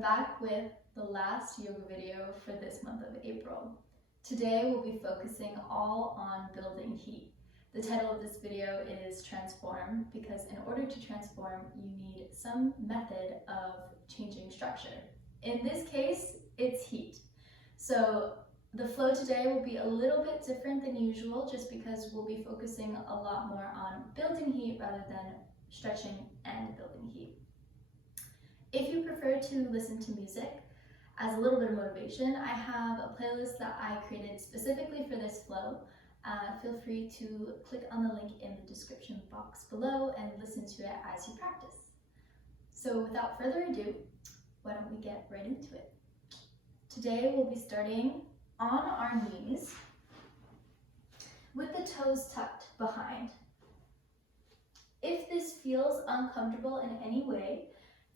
I'm back with the last yoga video for this month of April. Today we'll be focusing all on building heat. The title of this video is Transform because in order to transform, you need some method of changing structure. In this case, it's heat. So the flow today will be a little bit different than usual just because we'll be focusing a lot more on building heat rather than stretching and building heat. If you prefer to listen to music as a little bit of motivation, I have a playlist that I created specifically for this flow. Feel free to click on the link in the description box below and listen to it as you practice. So without further ado, why don't we get right into it? Today we'll be starting on our knees with the toes tucked behind. If this feels uncomfortable in any way,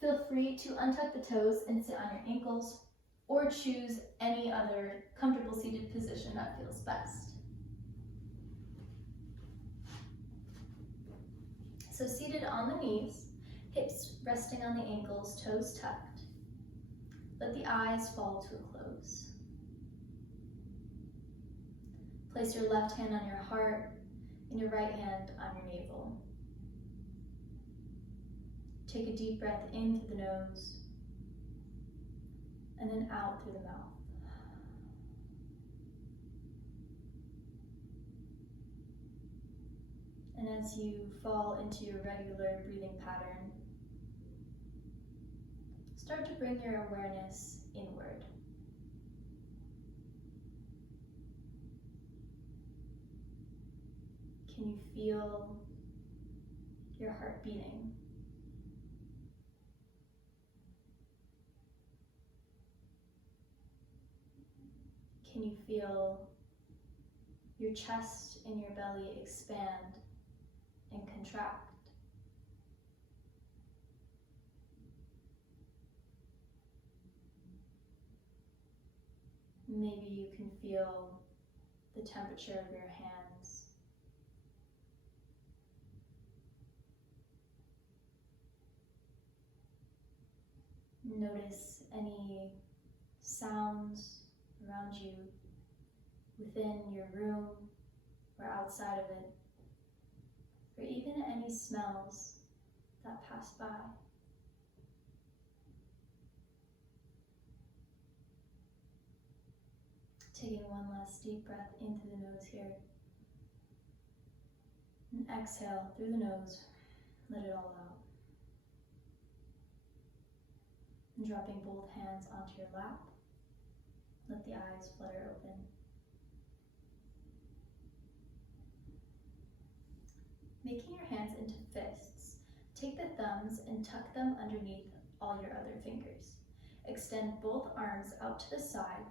feel free to untuck the toes and sit on your ankles, or choose any other comfortable seated position that feels best. So seated on the knees, hips resting on the ankles, toes tucked. Let the eyes fall to a close. Place your left hand on your heart and your right hand on your navel. Take a deep breath in through the nose and then out through the mouth. And as you fall into your regular breathing pattern, start to bring your awareness inward. Can you feel your heart beating? Can you feel your chest and your belly expand and contract? Maybe you can feel the temperature of your hands. Notice any sounds around you within your room or outside of it, or even any smells that pass by. Taking one last deep breath in through the nose here, and exhale through the nose, let it all out. And dropping both hands onto your lap, let the eyes flutter open. Making your hands into fists, take the thumbs and tuck them underneath all your other fingers. Extend both arms out to the side.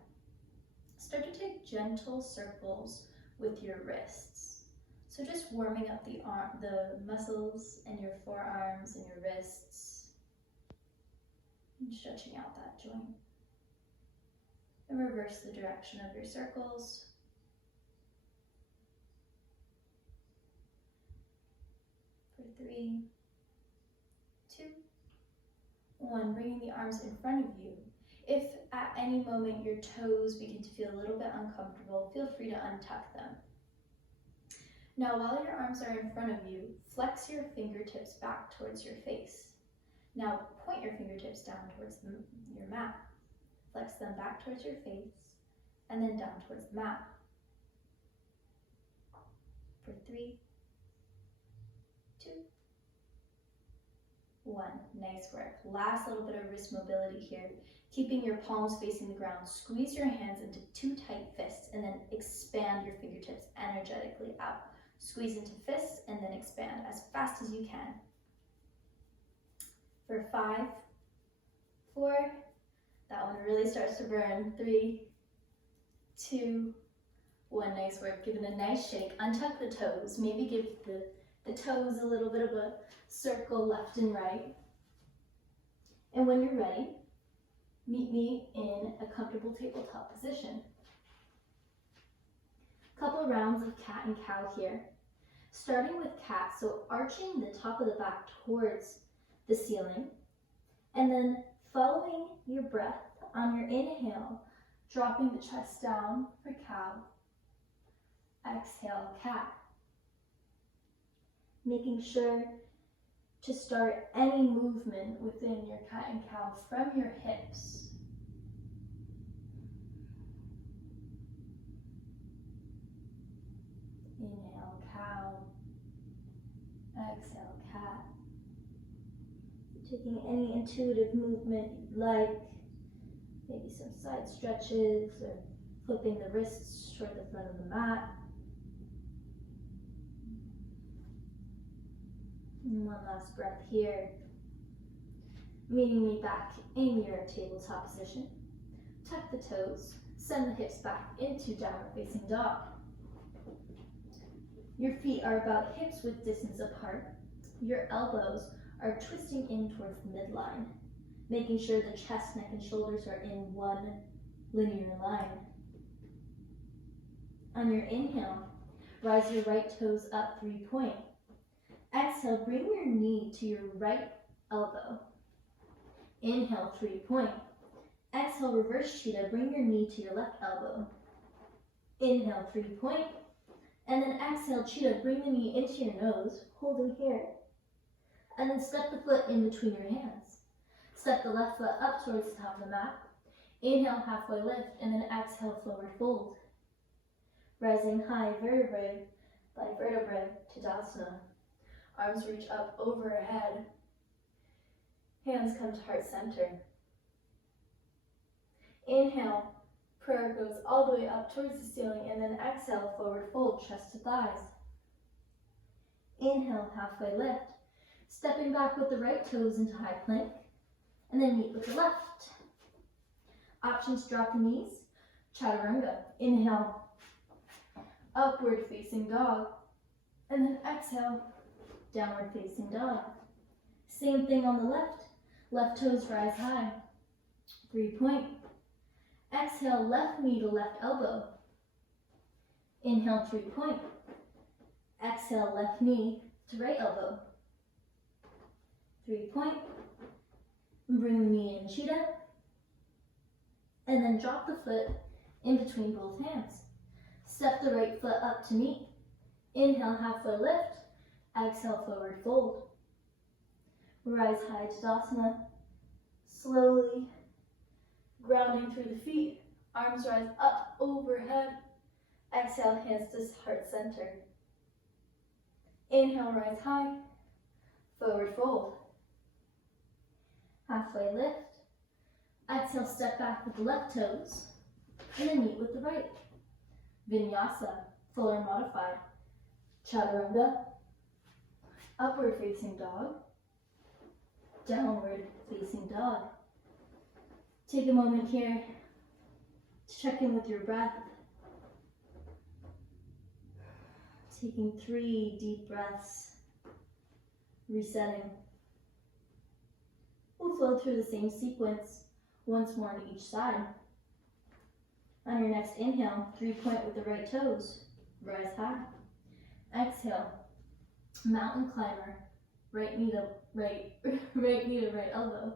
Start to take gentle circles with your wrists. So just warming up the muscles in your forearms and your wrists, and stretching out that joint. And reverse the direction of your circles. For 3, 2, 1. Bringing the arms in front of you. If at any moment your toes begin to feel a little bit uncomfortable, feel free to untuck them. Now, while your arms are in front of you, flex your fingertips back towards your face. Now, point your fingertips down towards your mat. Flex them back towards your face, and then down towards the mat. For 3, 2, 1. Nice work. Last little bit of wrist mobility here. Keeping your palms facing the ground, squeeze your hands into 2 tight fists, and then expand your fingertips energetically out. Squeeze into fists, and then expand as fast as you can. For 5, 4, that one really starts to burn. 3, 2, 1. Nice work. Give it a nice shake. Untuck the toes. Maybe give the toes a little bit of a circle left and right. And when you're ready, meet me in a comfortable tabletop position. Couple rounds of cat and cow here. Starting with cat, so arching the top of the back towards the ceiling, and then Following your breath on your inhale, dropping the chest down for cow. Exhale, cat. Making sure to start any movement within your cat and cow from your hips. Inhale, cow. Exhale, cat. Taking any intuitive movement you'd like, maybe some side stretches or flipping the wrists toward the front of the mat. And one last breath here. Meeting me back in your tabletop position. Tuck the toes, send the hips back into downward facing dog. Your feet are about hips width distance apart. Your elbows are twisting in towards the midline, making sure the chest, neck, and shoulders are in one linear line. On your inhale, rise your right toes up 3-point. Exhale, bring your knee to your right elbow. Inhale, 3-point. Exhale, reverse cheetah, bring your knee to your left elbow. Inhale, 3-point. And then exhale, cheetah, bring the knee into your nose, holding here. And then step the foot in between your hands. Step the left foot up towards the top of the mat. Inhale, halfway lift, and then exhale, forward fold. Rising high, vertebrae by vertebrae, Tadasana. Arms reach up overhead. Hands come to heart center. Inhale, prayer goes all the way up towards the ceiling, and then exhale, forward fold, chest to thighs. Inhale, halfway lift. Stepping back with the right toes into high plank, and then meet with the left. Options, drop the knees, chaturanga. Inhale, upward facing dog, and then exhale, downward facing dog. Same thing on the left. Left toes rise high, 3-point. Exhale, left knee to left elbow. Inhale, 3-point. Exhale, left knee to right elbow. 3-point. Bring the knee in, cheetah. And then drop the foot in between both hands. Step the right foot up to meet. Inhale, halfway lift. Exhale, forward fold. Rise high, Tadasana. Slowly grounding through the feet. Arms rise up overhead. Exhale, hands to heart center. Inhale, rise high. Forward fold. Halfway lift. Exhale, step back with the left toes, and then meet with the right. Vinyasa, full or modified. Chaturanga, upward facing dog, downward facing dog. Take a moment here to check in with your breath. Taking 3 deep breaths, resetting. We'll flow through the same sequence once more on each side. On your next inhale, 3-point with the right toes, rise high. Exhale, mountain climber, right knee to right elbow.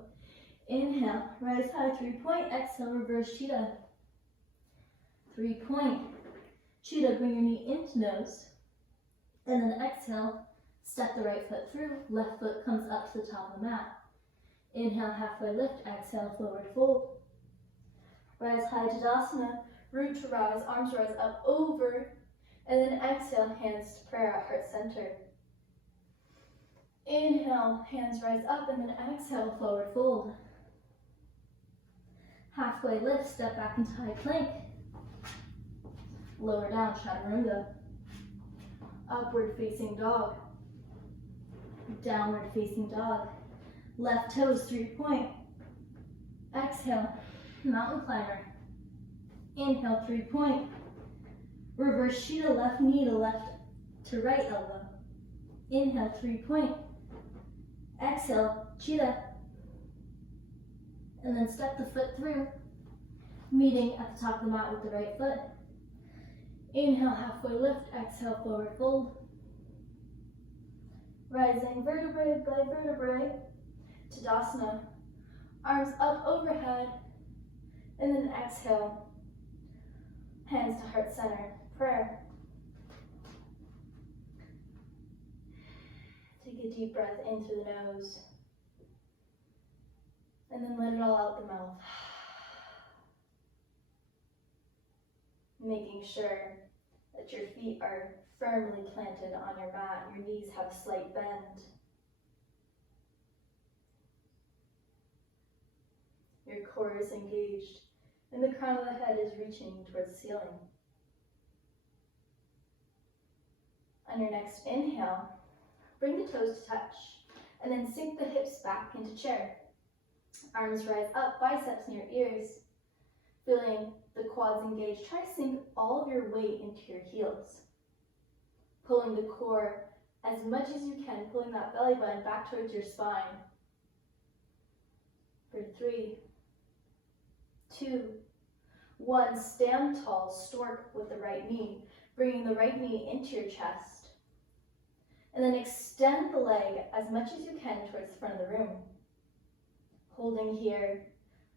Inhale, rise high, 3-point. Exhale, reverse cheetah. 3-point. Cheetah, bring your knee into nose. And then exhale, step the right foot through, left foot comes up to the top of the mat. Inhale, halfway lift, exhale, forward fold. Rise high, Tadasana, root to rise, arms rise up over, and then exhale, hands to prayer at heart center. Inhale, hands rise up, and then exhale, forward fold. Halfway lift, step back into high plank. Lower down, chaturanga. Upward facing dog. Downward facing dog. Left toes, 3-point. Exhale, mountain climber. Inhale, 3-point. Reverse cheetah, left knee to left to right elbow. Inhale, 3-point. Exhale, cheetah. And then step the foot through, meeting at the top of the mat with the right foot. Inhale, halfway lift, exhale, forward fold. Rising vertebrae by vertebrae, Tadasana. Arms up overhead. And then exhale. Hands to heart center. Prayer. Take a deep breath in through the nose. And then let it all out the mouth. Making sure that your feet are firmly planted on your mat. Your knees have a slight bend. Your core is engaged, and the crown of the head is reaching towards the ceiling. On your next inhale, bring the toes to touch, and then sink the hips back into chair. Arms rise up, biceps near ears. Feeling the quads engaged, try to sink all of your weight into your heels. Pulling the core as much as you can, pulling that belly button back towards your spine. For 3, 2, 1, stand tall, stork with the right knee, bringing the right knee into your chest. And then extend the leg as much as you can towards the front of the room. Holding here,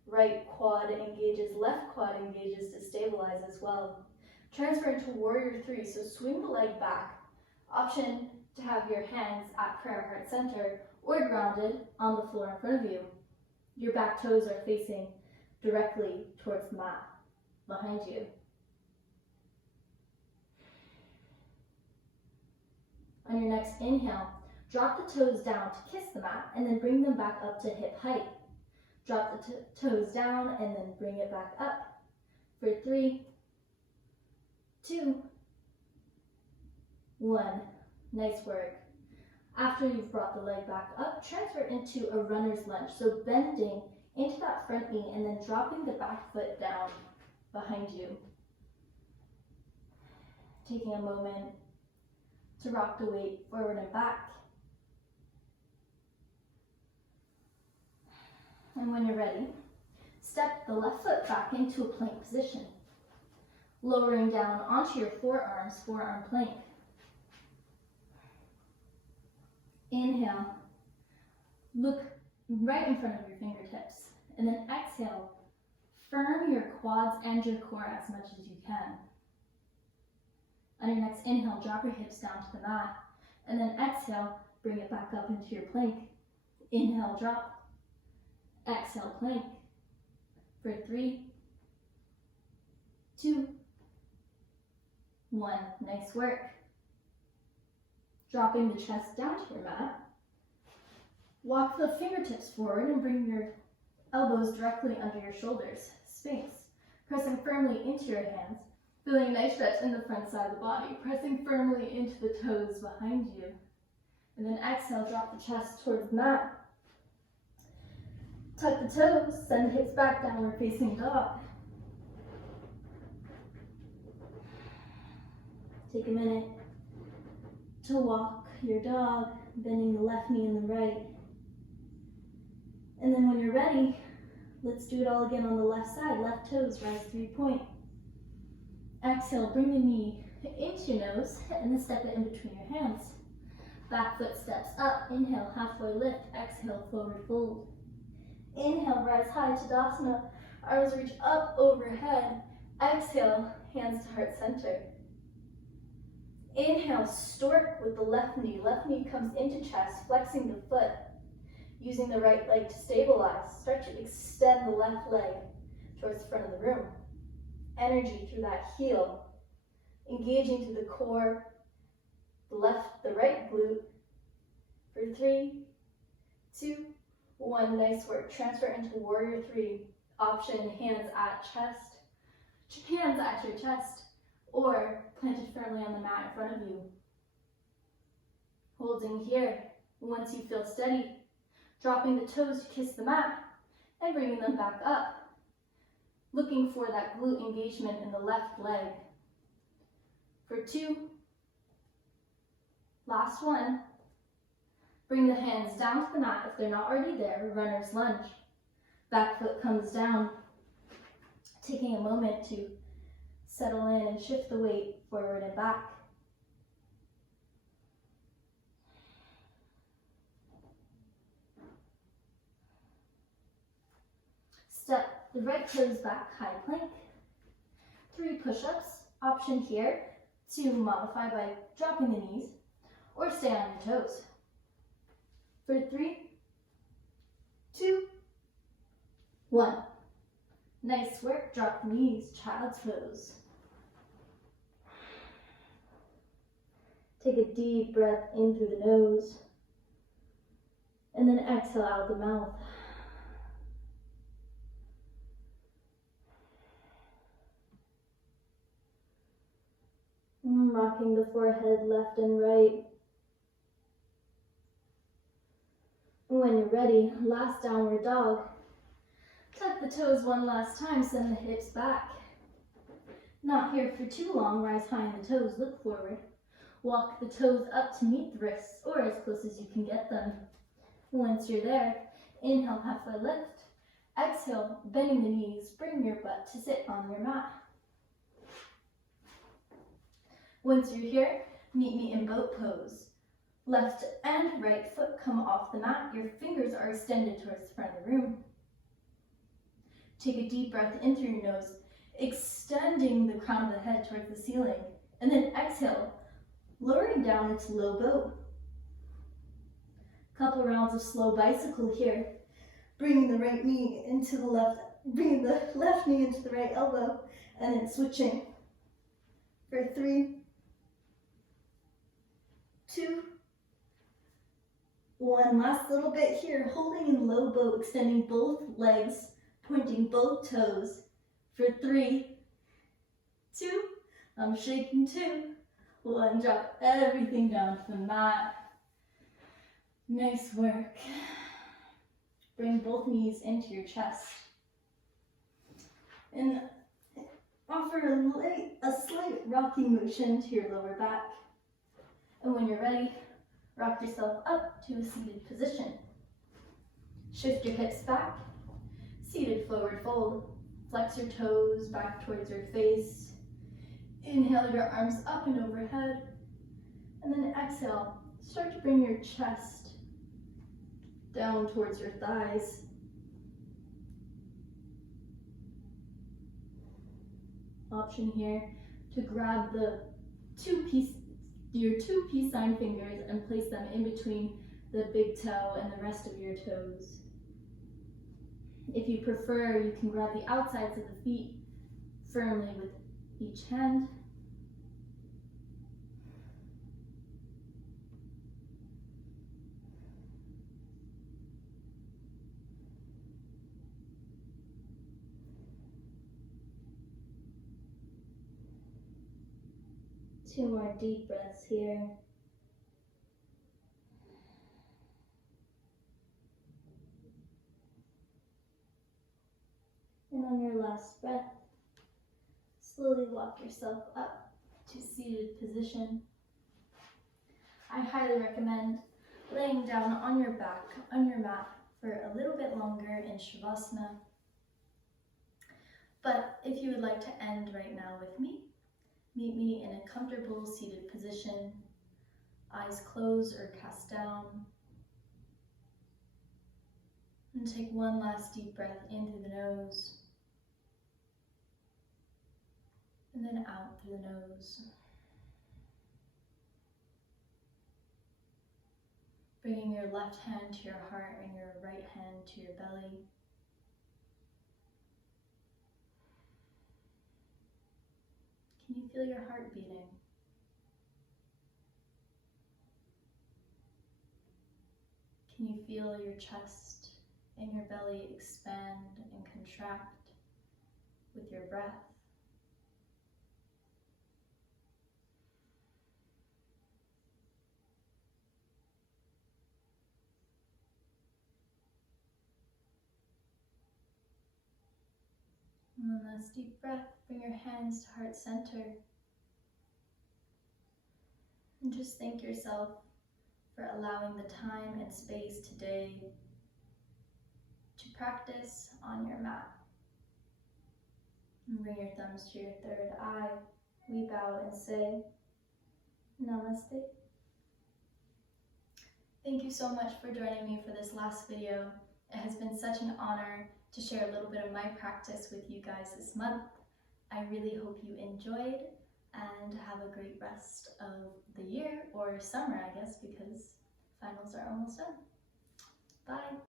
right quad engages, left quad engages to stabilize as well. Transfer into warrior 3, so swing the leg back. Option to have your hands at prayer heart center or grounded on the floor in front of you. Your back toes are facing directly towards the mat behind you. On your next inhale, drop the toes down to kiss the mat and then bring them back up to hip height. Drop the toes down and then bring it back up. For 3, 2, 1. Nice work. After you've brought the leg back up, transfer into a runner's lunge. So bending into that front knee and then dropping the back foot down behind you. Taking a moment to rock the weight forward and back. And when you're ready, step the left foot back into a plank position, lowering down onto your forearms, forearm plank. Inhale, look right in front of your fingertips, and then exhale, firm your quads and your core as much as you can. On your next inhale, drop your hips down to the mat, and then exhale, bring it back up into your plank. Inhale, drop. Exhale, plank. For 3, 2, 1. Nice work. Dropping the chest down to your mat. Walk the fingertips forward and bring your elbows directly under your shoulders. Sphinx. Pressing firmly into your hands. Feeling a nice stretch in the front side of the body. Pressing firmly into the toes behind you. And then exhale, drop the chest towards the mat. Tuck the toes, send the hips back, downward facing dog. Take a minute to walk your dog, bending the left knee and the right. And then when you're ready, let's do it all again on the left side. Left toes, rise 3-point. Exhale, bring the knee into your nose, and then step it in between your hands. Back foot steps up, inhale, halfway lift, exhale, forward fold. Inhale, rise high, Tadasana, arms reach up overhead. Exhale, hands to heart center. Inhale, stork with the left knee comes into chest, flexing the foot, using the right leg to stabilize. Start to extend the left leg towards the front of the room. Energy through that heel, engaging to the core, the right glute. For 3, 2, 1, nice work. Transfer into warrior 3. Option, hands at your chest, or planted firmly on the mat in front of you. Holding here. Once you feel steady, dropping the toes to kiss the mat and bringing them back up. Looking for that glute engagement in the left leg. For 2, last one. Bring the hands down to the mat if they're not already there, runner's lunge. Back foot comes down, taking a moment to settle in and shift the weight forward and back. Step the right toes back, high plank. 3 push-ups. Option here to modify by dropping the knees or stay on your toes. For 3, 2, 1. Nice work. Drop the knees, child's pose. Take a deep breath in through the nose and then exhale out the mouth. Rocking the forehead left and right. When you're ready, last downward dog. Tuck the toes one last time, send the hips back. Not here for too long, rise high on the toes, look forward. Walk the toes up to meet the wrists, or as close as you can get them. Once you're there, inhale, halfway lift. Exhale, bending the knees, bring your butt to sit on your mat. Once you're here, meet me in boat pose. Left and right foot come off the mat. Your fingers are extended towards the front of the room. Take a deep breath in through your nose, extending the crown of the head towards the ceiling. And then exhale, lowering down into low boat. Couple rounds of slow bicycle here. Bringing the right knee into the left, bringing the left knee into the right elbow, and then switching. For 3, 2, 1. Last little bit here, holding in low boat, extending both legs, pointing both toes. For 3, 2, I'm shaking 2, 1. Drop everything down to the mat. Nice work. Bring both knees into your chest. And offer a slight rocking motion to your lower back. And when you're ready, rock yourself up to a seated position. Shift your hips back, seated forward fold. Flex your toes back towards your face. Inhale your arms up and overhead. And then exhale, start to bring your chest down towards your thighs. Option here to grab your two peace sign fingers and place them in between the big toe and the rest of your toes. If you prefer, you can grab the outsides of the feet firmly with each hand. Two more deep breaths here. And on your last breath, slowly walk yourself up to seated position. I highly recommend laying down on your back, on your mat, for a little bit longer in Shavasana. But if you would like to end right now with me, meet me in a comfortable seated position, eyes closed or cast down. And take one last deep breath in through the nose, and then out through the nose. Bringing your left hand to your heart and your right hand to your belly. Can you feel your heart beating? Can you feel your chest and your belly expand and contract with your breath? One last deep breath. Bring your hands to heart center. And just thank yourself for allowing the time and space today to practice on your mat. And bring your thumbs to your third eye. We bow and say, Namaste. Thank you so much for joining me for this last video. It has been such an honor to share a little bit of my practice with you guys this month. I really hope you enjoyed and have a great rest of the year, or summer, I guess, because finals are almost done. Bye.